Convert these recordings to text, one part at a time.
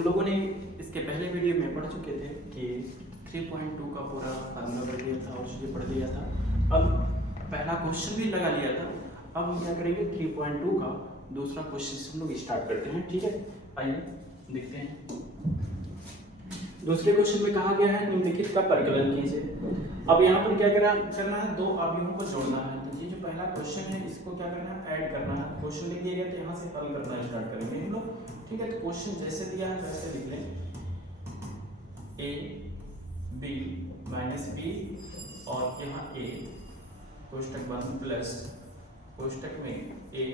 हम लोगों ने इसके पहले वीडियो में पढ़ चुके थे कि 3.2 का पूरा फार्मूला पढ़ लिया था और चीज़ें पढ़ लिया था। अब पहला क्वेश्चन भी लगा लिया था। अब हम क्या करेंगे, 3.2 का दूसरा क्वेश्चन हम लोग स्टार्ट करते हैं। ठीक है, आइए देखते हैं। दूसरे क्वेश्चन में कहा गया है निम्नलिखित का परिकलन कीजिए। अब यहाँ पर क्या करना है, दो अवयवों को जोड़ना है। तो ये जो पहला क्वेश्चन है इसको क्या करना है, ऐड करना है। क्वेश्चन लिख दिया गया तो यहाँ से हल करना स्टार्ट करेंगे हम लोग। ठीक है, तो क्वेश्चन जैसे दिया है वैसे लिख लें, ए बी माइनस बी और यहाँ ए कोष्टक बंद प्लस कोष्टक में ए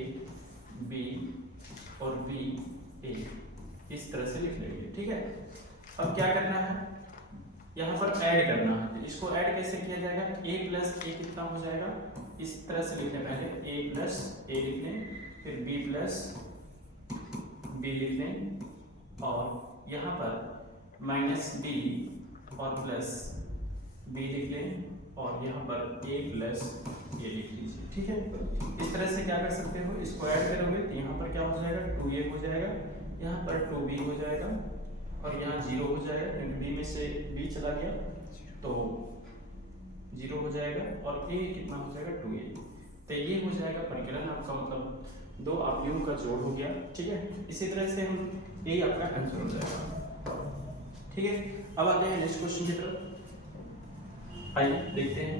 बी और बी ए, इस तरह से लिख लेंगे। ठीक है, अब क्या करना है, यहाँ पर ऐड करना है। तो इसको ऐड कैसे किया जाएगा, a प्लस ए कितना हो जाएगा, इस तरह से लिखने, पहले a प्लस ए लिख लें, फिर b प्लस बी लिख लें और यहाँ पर माइनस b और प्लस b लिख लें और यहाँ पर a प्लस ए लिख लीजिए। ठीक है, इस तरह से क्या कर सकते हो, इसको ऐड करोगे तो यहाँ पर क्या हो जाएगा, 2a हो जाएगा, यहाँ पर 2b हो जाएगा और यहाँ 0 हो जाएगा क्योंकि b में से b चला गया तो 0 हो जाएगा और a कितना हो जाएगा, 2a। तो ये हो जाएगा परिकलन आपका, मतलब दो अवयवों का जोड़ हो गया। ठीक है, इसी तरह से हम यही आपका आंसर हो जाएगा। ठीक है, अब आते हैं नेक्स्ट क्वेश्चन की तरफ, आइए देखते हैं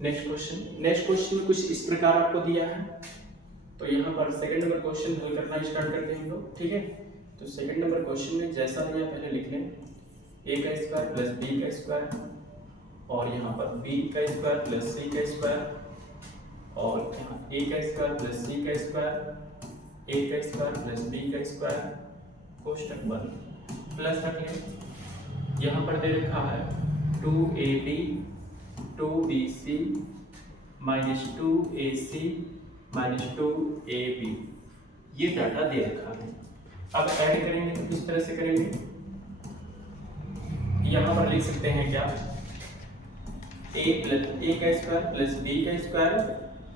नेक्स्ट क्वेश्चन में कुछ इस प्रकार आपको दिया है। तो यहाँ पर सेकंड नंबर क्वेश्चन हल करना स्टार्ट करते हैं हम लोग। ठीक है, तो सेकंड नंबर क्वेश्चन में जैसा दिया पहले लिख लें, a का स्क्वायर प्लस b का स्क्वायर और यहाँ पर b का स्क्वायर प्लस c का स्क्वायर और यहाँ a का स्क्वायर प्लस c का स्क्वायर, a का स्क्वायर प्लस b का स्क्वायर कोष्टक बंद प्लस रख लें। यहाँ पर दे रखा है 2ab 2bc minus 2ac minus 2ab, ये डाटा दे रखा है। अब ऐड करेंगे तो किस तरह से करेंगे, यहाँ पर लिख सकते हैं क्या, a का स्क्वायर प्लस b का स्क्वायर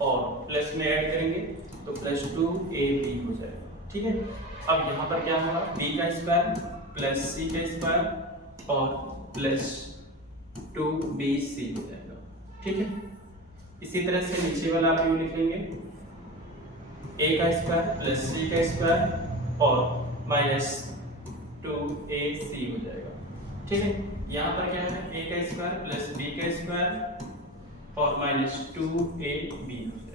और प्लस में ऐड करेंगे तो प्लस 2ab हो जाएगा। ठीक है, अब यहाँ पर क्या होगा, b का स्क्वायर प्लस c का स्क्वायर और प्लस 2bc हो जाएगा। ठीक है, इसी तरह से नीचे वाला आप यूं लिख लेंगे, a का स्क्वायर प्लस c का स्क्वायर और माइनस 2ac हो जाएगा। ठीक है, यहाँ पर क्या है, a का स्क्वायर प्लस b का स्क्वायर और माइनस 2ab हो जाएगा।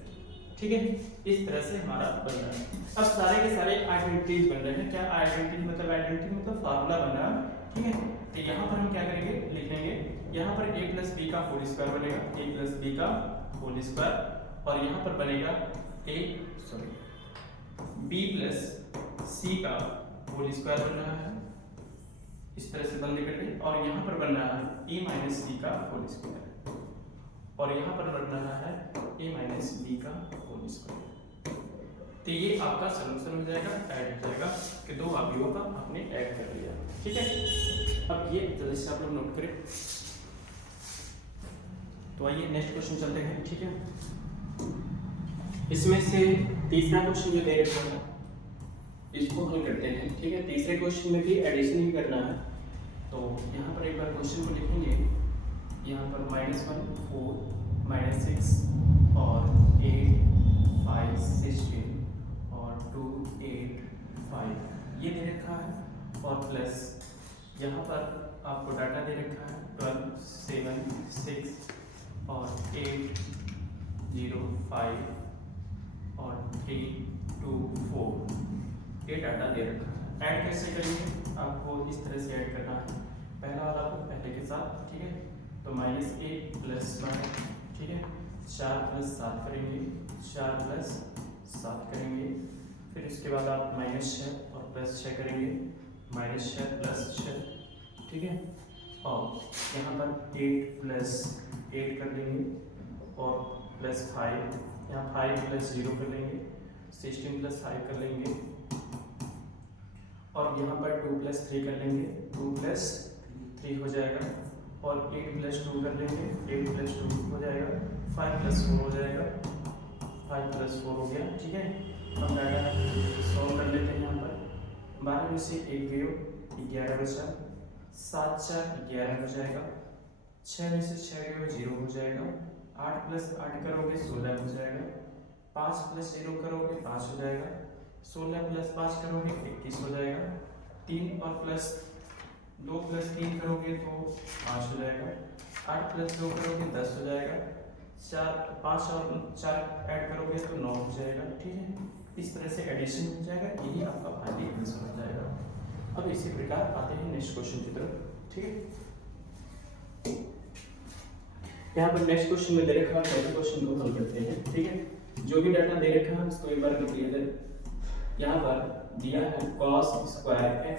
ठीक है, इस तरह से हमारा बन रहा है। अब सारे के सारे आइडेंटिटीज बन रहे हैं। क्या आइडेंटिटी मतलब फार्मूला बन रहा है। ठीक है, तो यहाँ पर हम क्या करेंगे, लिख लेंगे, यहाँ पर a प्लस बी का होल स्क्वायर बनेगा, a प्लस बी का होल स्क्वायर और यहाँ पर बनेगा b प्लस c का होल स्क्वायर बन रहा है, इस तरह से बंद करके, और यहाँ पर बन रहा है a माइनस c का होल स्क्वायर और यहाँ पर बन रहा है a माइनस b का होल स्क्वायर। तो ये आपका सॉल्यूशन हो जाएगा, ऐड हो जाएगा कि दो अवयवों का आपने ऐड कर लिया। ठीक है, अब ये जल्दी से आप लोग नोट करें। तो आइए नेक्स्ट क्वेश्चन चलते हैं। ठीक है, इसमें से तीसरा क्वेश्चन जो दे रखा है इसको हल करते हैं। ठीक है, तीसरे क्वेश्चन में भी एडिशन ही करना है। तो यहाँ पर एक बार क्वेश्चन को लिखेंगे, यहाँ पर -1 4 -6 और 8 5 16 और 2 8 5 ये दे रखा है और प्लस यहाँ पर आपको डाटा दे रखा है 12 7 6 और 8 0 5 और 3 2 4, ये डाटा दे रखा है। ऐड कैसे करेंगे, आपको इस तरह से ऐड करना है, पहला वाला को पहले के साथ। ठीक है, तो -8 प्लस 1, ठीक है, 4 प्लस 7 करेंगे, 4 प्लस 7 करेंगे, फिर इसके बाद आप -6 और प्लस 6 करेंगे, -6 प्लस 6। ठीक है, और यहाँ पर 8 प्लस 8 कर लेंगे और प्लस 5, यहाँ 5 प्लस 0 कर लेंगे, 16 प्लस 5 कर लेंगे और यहाँ पर 2 प्लस 3 कर लेंगे, 2 प्लस 3 हो जाएगा और 8 प्लस 2 कर लेंगे, 8 प्लस 2 हो जाएगा, 5 प्लस 4 हो जाएगा, 5 प्लस 4 हो गया। ठीक है, हम डाटा सॉल्व कर लेते हैं यहाँ पर। 12 में से 1 गयो 11 बचा, 7 4 11 हो जाएगा, 6 में से 6 गयो 0 हो जाएगा, 8 प्लस 8 करोगे 16 हो जाएगा, 5 प्लस 0 करोगे 5 हो जाएगा, 16 प्लस 5 करोगे 21 हो जाएगा, 3 और प्लस 2 प्लस 3 करोगे तो 5 हो जाएगा, 8 प्लस 2 करोगे 10 हो जाएगा, 5 और 4 ऐड करोगे तो 9 हो जाएगा। ठीक है, इस तरह से एडिशन हो जाएगा, यही आपका फाइनल आंसर हो जाएगा। अब इसी प्रकार आते हैं नेक्स्ट क्वेश्चन की तरफ। ठीक है, यहाँ पर नेक्स्ट क्वेश्चन में दे रखा है, पहले क्वेश्चन को हल करते हैं। ठीक है, जो भी डाटा दे रखा है उसको एक बार लिख लिया जाए। यहाँ पर दिया है cos स्क्वायर x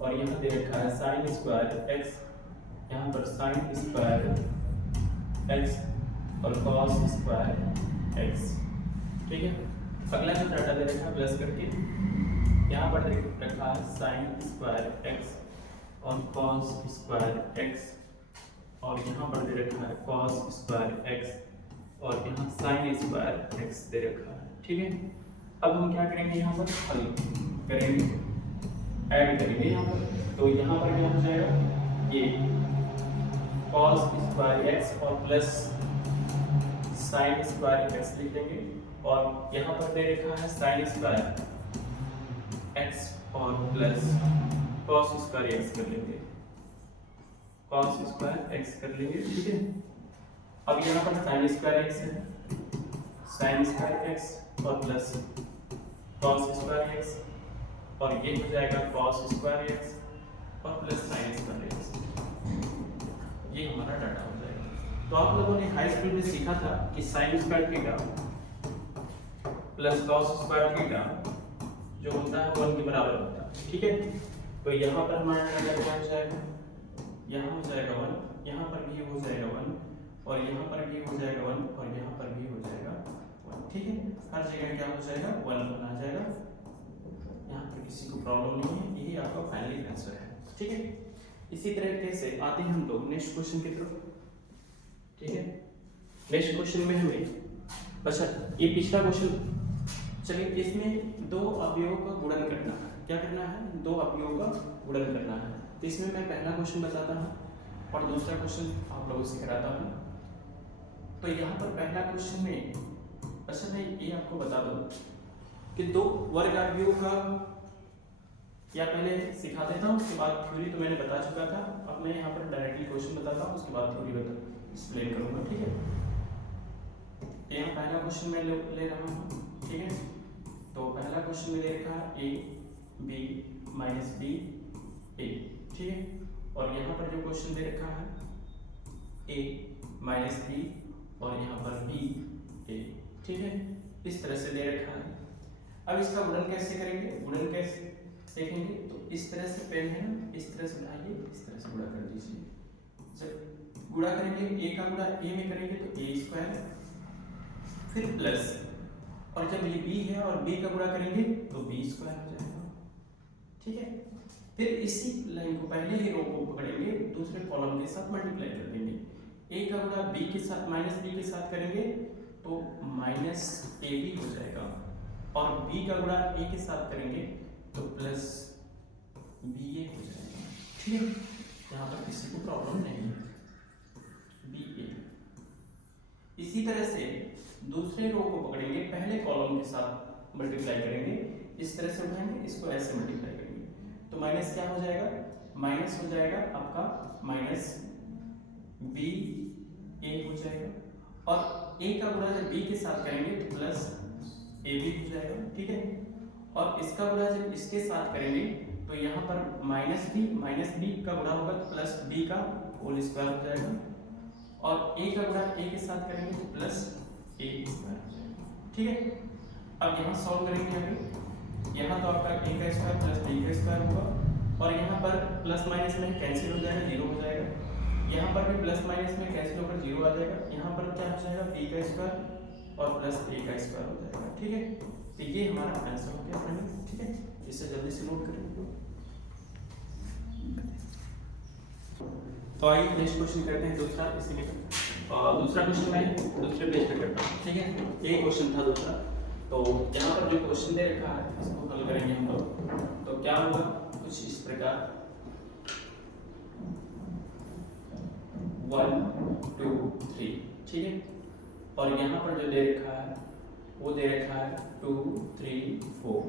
और यहाँ दे रखा है sin स्क्वायर x, यहाँ पर sin स्क्वायर x और cos स्क्वायर x। ठीक है, अगला जो डाटा दे रखा है प्लस करके, यहाँ पर दे रखा है sin स्क्वायर x और cos स्क्वायर x और यहाँ पर दे रखा है cos स्क्वायर x और यहाँ sin स्क्वायर x दे रखा है। ठीक है, अब हम क्या करेंगे, यहाँ पर हल करेंगे, ऐड करेंगे यहाँ पर। तो यहाँ पर क्या हो जाएगा, ये cos स्क्वायर x और प्लस sin स्क्वायर x लिख देंगे और यहाँ पर दे रखा है sin स्क्वायर x और प्लस cos स्क्वायर x कर लेंगे, cos स्क्वायर x कर लेंगे। ठीक है, अब यहाँ पर sin स्क्वायर x है, sin स्क्वायर x और प्लस cos स्क्वायर x और ये हो जाएगा cos स्क्वायर x और प्लस sin स्क्वायर x। ये हमारा डाटा हो जाएगा। तो आप लोगों ने हाई स्कूल में सीखा था कि sin square theta plus cos square theta जो होता है 1 के बराबर होता है। ठीक है, तो यहाँ पर हमारा डाटा क्या हो जाएगा, यहाँ हो जाएगा 1, यहाँ पर भी हो जाएगा 1 और यहाँ पर भी हो जाएगा 1 और यहाँ पर भी हो जाएगा 1। ठीक है, हर जगह क्या हो जाएगा, 1 आ जाएगा। यहाँ पर किसी को प्रॉब्लम नहीं है, यही आपका फाइनल आंसर है। ठीक है, इसी तरीके से आते हैं हम लोग नेक्स्ट क्वेश्चन की तरफ। ठीक है, नेक्स्ट क्वेश्चन में हमें, अच्छा ये पिछला क्वेश्चन, चलिए इसमें दो अवयवों का गुणन करना है। क्या करना है, दो अवयवों का गुणन करना है। तो इसमें मैं पहला क्वेश्चन बताता हूँ और दूसरा क्वेश्चन आप लोगों से कराता हूँ। तो यहाँ पर पहला क्वेश्चन में, अच्छा मैं ये आपको बता दूँ कि दो वर्ग अवयवों का, या पहले सिखा देता हूँ, उसके बाद थ्योरी तो मैंने बता चुका था। अब मैं यहाँ पर डायरेक्टली क्वेश्चन बताता हूँ, उसके बाद थ्योरी एक्सप्लेन करूँगा। ठीक है, यहाँ पहला क्वेश्चन मैं ले रहा हूँ। ठीक है, तो पहला क्वेश्चन में दे रखा है a b minus b a। ठीक है, और यहाँ पर जो क्वेश्चन दे रखा है a माइनस b और यहाँ पर b a। ठीक है, इस तरह से दे रखा है। अब इसका गुणन कैसे करेंगे, गुणन कैसे देखेंगे, तो इस तरह से पेन है ना, इस तरह से उठाइए, इस तरह से गुणा कर दीजिए। जब गुणा करेंगे a का गुणा a में करेंगे तो a स्क्वायर, फिर प्लस, और जब ये b है और b का गुणा करेंगे तो b स्क्वायर हो जाएगा। ठीक है, फिर इसी लाइन को, पहले ही रो को पकड़ेंगे, दूसरे कॉलम के साथ मल्टीप्लाई कर देंगे। a का गुणा b के साथ माइनस b के साथ करेंगे तो माइनस ab हो जाएगा, और b का गुणा a के साथ करेंगे तो प्लस ba हो जाएगा। ठीक है, यहाँ पर किसी को प्रॉब्लम नहीं है, ba। इसी तरह से दूसरे रो को पकड़ेंगे, पहले कॉलम के साथ मल्टीप्लाई करेंगे, इस तरह से उठाएंगे, इसको ऐसे मल्टीप्लाई करेंगे तो माइनस क्या हो जाएगा, माइनस हो जाएगा आपका माइनस बी ए हो जाएगा, और ए का गुणा जब बी के साथ करेंगे तो प्लस ए बी हो जाएगा। ठीक है, और इसका गुणा जब इसके साथ करेंगे तो यहाँ पर माइनस बी का गुणा होगा तो प्लस बी का होल स्क्वायर हो जाएगा, और a का गुणा a के साथ करेंगे तो प्लस a स्क्वायर हो जाएगा। ठीक है, अब यहाँ सॉल्व करेंगे आगे, यहाँ तो आपका a का स्क्वायर प्लस b का स्क्वायर होगा, और यहाँ पर प्लस माइनस में कैंसिल हो जाएगा, जीरो हो जाएगा। यहाँ पर भी प्लस माइनस में कैंसिल होकर जीरो आ जाएगा। यहाँ पर क्या हो जाएगा, b का स्क्वायर और प्लस a का स्क्वायर हो जाएगा। ठीक है, तो ये हमारा आंसर हो गया फ्रेंड्स। ठीक है, इसे जल्दी से नोट करें। तो आइए नेक्स्ट क्वेश्चन करते हैं, दूसरा इसी के दूसरा क्वेश्चन मैं दूसरे पेज पे करता हूँ। ठीक है, ये क्वेश्चन था दूसरा। तो यहाँ पर जो क्वेश्चन दे रखा है इसको हल करेंगे हम लोग। तो तो क्या होगा कुछ इस प्रकार 1 2 3, ठीक है। और यहाँ पर जो दे रखा है वो दे रखा है 2 3 4,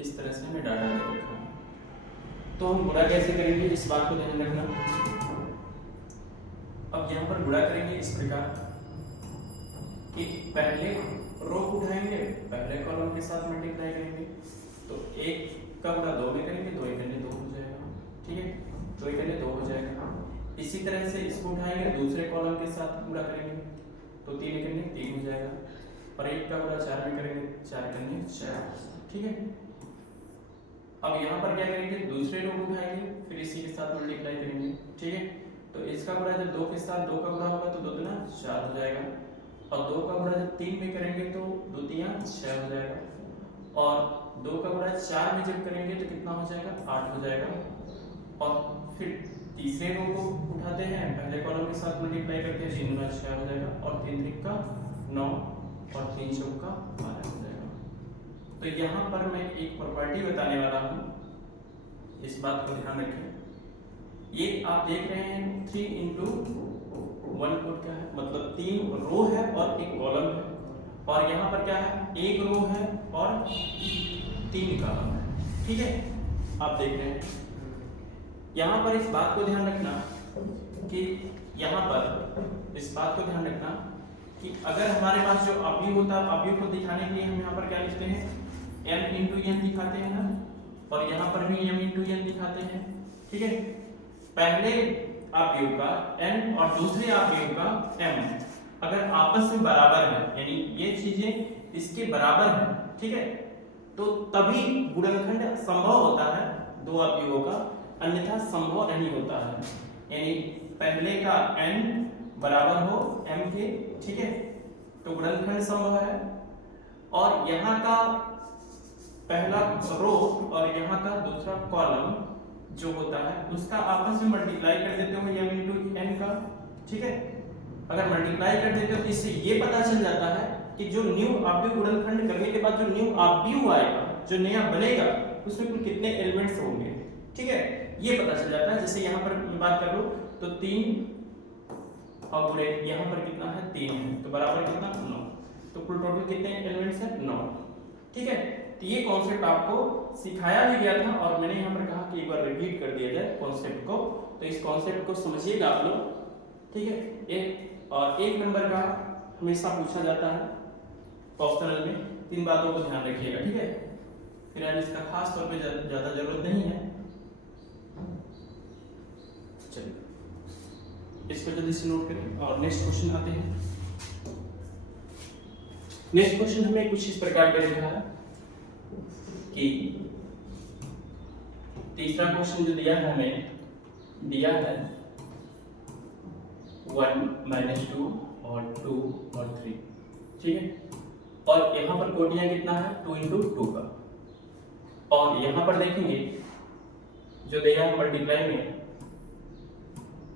इस तरह से हमें डाटा दे रखा है। तो हम गुणा कैसे करेंगे इस बात को ध्यान रखना। अब यहाँ पर गुणा करेंगे इस प्रकार कि पहले रो उठाएंगे, पहले कॉलम के साथ मल्टीप्लाई करेंगे, तो 1 का गुणा 2 में करेंगे, 2 1 2 हो जाएगा, ठीक है, 2 1 2 हो जाएगा। इसी तरह से इसको उठाएंगे, दूसरे कॉलम के साथ गुणा करेंगे, तो 3 1 3 हो जाएगा, और 1 का गुणा 4 में करेंगे, 4 1 4, ठीक है। अब यहाँ पर क्या करेंगे, दूसरे रो उठाएंगे, फिर इसी के साथ मल्टीप्लाई करेंगे, ठीक है। तो इसका गुणा जब 2 के साथ 2 का गुणा होगा तो 2 दूना 4 हो जाएगा, और 2 का गुणा जब 3 में करेंगे तो 2 तिया 6 हो जाएगा, और 2 का गुणा 4 में जब करेंगे तो कितना हो जाएगा 8 हो जाएगा। और फिर तीसरे रो को उठाते हैं, पहले कॉलम के साथ मल्टीप्लाई करते हैं, 3 गुना 6 हो जाएगा, और 3 3 का 9, और 3 4 का 12 हो जाएगा। तो यहाँ पर मैं एक प्रॉपर्टी बताने वाला हूँ, इस बात को ध्यान रखें। ये आप देख रहे हैं 3 into 1 कोड क्या है, मतलब 3 रो है और 1 कॉलम है, और यहाँ पर क्या है 1 रो है और 3 कॉलम है, ठीक है। आप देख रहे हैं यहाँ पर इस बात को ध्यान रखना कि यहाँ पर इस बात को ध्यान रखना कि अगर हमारे पास जो अवयव होता है, अवयव को दिखाने के लिए हम यहाँ पर क्या लिखते हैं, m into n दिखाते हैं ना, और यहाँ पर भी m into n दिखाते हैं, ठीक है। पहले अवयव का n और दूसरे अवयव का m अगर आपस में बराबर है, यानी ये चीजें इसके बराबर है, ठीक है, तो तभी गुणनखंड संभव होता है दो अवयवों का, अन्यथा संभव नहीं होता है। यानी पहले का n बराबर हो m के, ठीक है, तो गुणनखंड संभव है। और यहाँ का पहला रो और यहाँ का दूसरा कॉलम जो होता है उसका आपस में मल्टीप्लाई कर देते हो m into n का, ठीक है। अगर मल्टीप्लाई कर देते हो तो इससे ये पता चल जाता है कि जो न्यू अवयव गुणनखंड करने के बाद जो न्यू अवयव आएगा, जो नया बनेगा, उसमें कुल कितने एलिमेंट्स होंगे, ठीक है, ये पता चल जाता है। जैसे यहाँ पर मैं बात कर लूं तो 3 और गुणे यहाँ पर कितना है 3 है, तो बराबर कितना 9, तो कुल टोटल कितने एलिमेंट्स हैं 9, ठीक है। तो ये कॉन्सेप्ट आपको सिखाया भी गया था और मैंने यहाँ पर कहा कि एक बार रिपीट कर दिया जाए कॉन्सेप्ट को, तो इस कॉन्सेप्ट को समझिएगा आप लोग, ठीक है। एक नंबर का हमेशा पूछा जाता है ऑप्शनल में, 3 बातों को ध्यान रखिएगा, ठीक है। फिलहाल इसका खास तौर पे ज्यादा जरूरत नहीं है, चलिए इसको जल्दी से नोट करें और नेक्स्ट क्वेश्चन आते हैं। नेक्स्ट क्वेश्चन हमें कुछ इस प्रकार का लिखा है कि तीसरा क्वेश्चन जो दिया है हमें, दिया है 1 - 2 और 2 और 3, ठीक है। और यहाँ पर कोटियां कितना है 2 into 2 का, और यहाँ पर देखेंगे जो दिया है मल्टीप्लाई में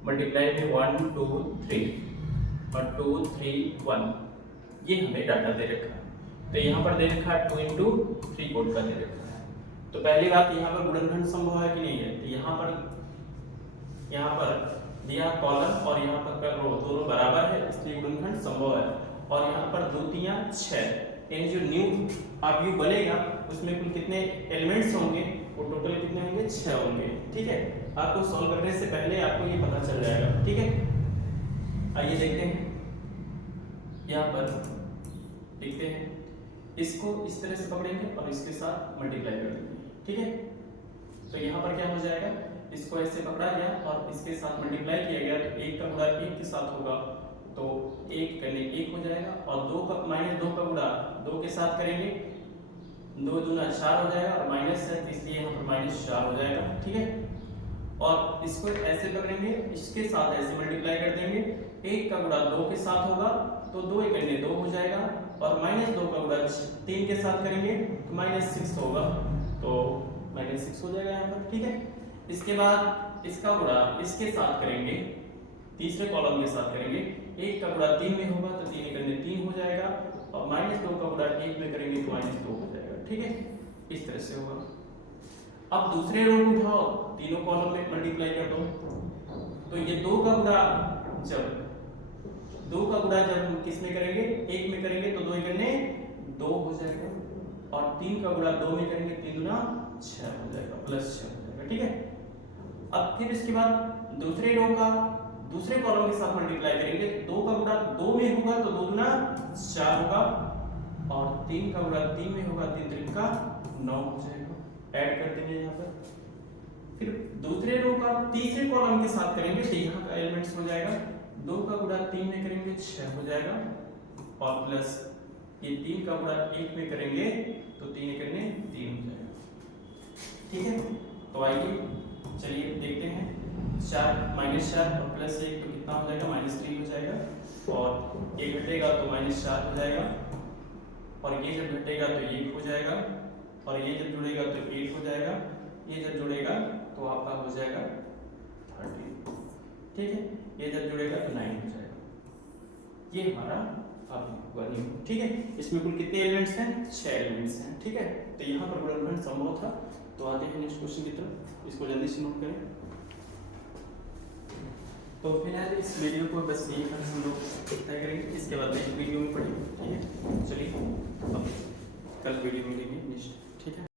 1 2 3 और 2 3 1, ये हमें डाटा दे रखा है। तो यहाँ पर दे रखा है 2 into 3 कोड का दे रखा है। तो पहली बात यहाँ पर गुणनखंड संभव है कि नहीं है, तो यहाँ पर दिया कॉलम और यहाँ पर रो दोनों बराबर है, इसलिए गुणनखंड संभव है। और यहाँ पर 2 तिया 6, यानी जो न्यू अवयव बनेगा उसमें कुल कितने एलिमेंट्स होंगे, वो टोटल कितने होंगे 6 होंगे, ठीक है। आपको सॉल्व करने से पहले आपको ये पता चल जाएगा, ठीक है। आइए देखते हैं, यहाँ पर लिखते हैं, इसको इस तरह से पकड़ेंगे और इसके साथ मल्टीप्लाई कर देंगे, ठीक है। तो यहाँ पर क्या हो जाएगा, इसको ऐसे पकड़ा गया और इसके साथ मल्टीप्लाई किया गया, तो 1 का गुणा 1 के साथ होगा तो 1 करने 1 हो जाएगा, और 2 का -2 का गुणा 2 के साथ करेंगे, 2 दूना 4 हो जाएगा, और माइनस है इसलिए यहाँ पर -4 हो जाएगा, ठीक है। और इसको ऐसे पकड़ेंगे, इसके साथ ऐसे मल्टीप्लाई कर देंगे, 1 का गुणा 2 के साथ होगा तो 2 1 करने 2 हो जाएगा, और -2 का गुणा 3 के साथ करेंगे तो -6 होगा, तो -6 हो जाएगा यहाँ पर, ठीक है। इसके बाद इसका गुणा इसके साथ करेंगे, तीसरे कॉलम के साथ करेंगे, 1 का गुणा 3 में होगा तो 3 करने 3 हो जाएगा, और -2 का गुणा 1 में करेंगे तो -2 हो जाएगा, ठीक है। इस तरह से होगा। अब दूसरे रो को उठाओ, तीनों कॉलम में मल्टीप्लाई कर दो, तो ये 2 का गुणा जब हम किस में करेंगे, 1 में करेंगे तो 2 एकने 2 हो जाएगा, और 3 का गुणा 2 में करेंगे 3 दूना 6 हो जाएगा, प्लस 6 हो जाएगा। ठीक है, अब फिर इसके बाद दूसरे रो का दूसरे कॉलम के साथ मल्टीप्लाई करेंगे, 2 का गुणा 2 में होगा तो 2 दूना 4 होगा, और 3 का गुणा 3 में होगा, 3 3 का 9 हो जाएगा। ऐड कर देंगे यहाँ पर। फिर दूसरे रो का तीसरे कॉलम के साथ करेंगे तो यहाँ का एलिमेंट्स हो जाएगा, 2 का गुणा 3 में करेंगे 6 हो जाएगा, और प्लस ये 3 का गुणा 1 में करेंगे तो 3 करने 3 हो जाएगा। ठीक है, तो आइए चलिए देखते हैं, 4 -4 और प्लस 1 तो कितना हो जाएगा, -3 हो जाएगा, और ये घटेगा तो -4 हो जाएगा, और ये जब घटेगा तो 1 हो जाएगा, और ये जब जुड़ेगा तो 8 हो जाएगा, ये जब जुड़ेगा तो आपका हो जाएगा 13। ठीक है, ये जब जुड़ेगा तो 9 हो जाएगा। ये हमारा वर्णिंग। ठीक है, इसमें कुल कितने एलिमेंट्स हैं, 6 एलिमेंट्स हैं। ठीक है, तो यहाँ पर गुणनफल संभव था। तो आते हैं नेक्स्ट क्वेश्चन की तरफ, इसको जल्दी से नोट करें। तो फिलहाल इस वीडियो को बस यही पर हम लोग तय करेंगे, इसके बाद नेक्स्ट वीडियो में पढ़ेंगे। ठीक है, चलिए अब कल वीडियो मिलेंगे नेक्स्ट। ठीक है।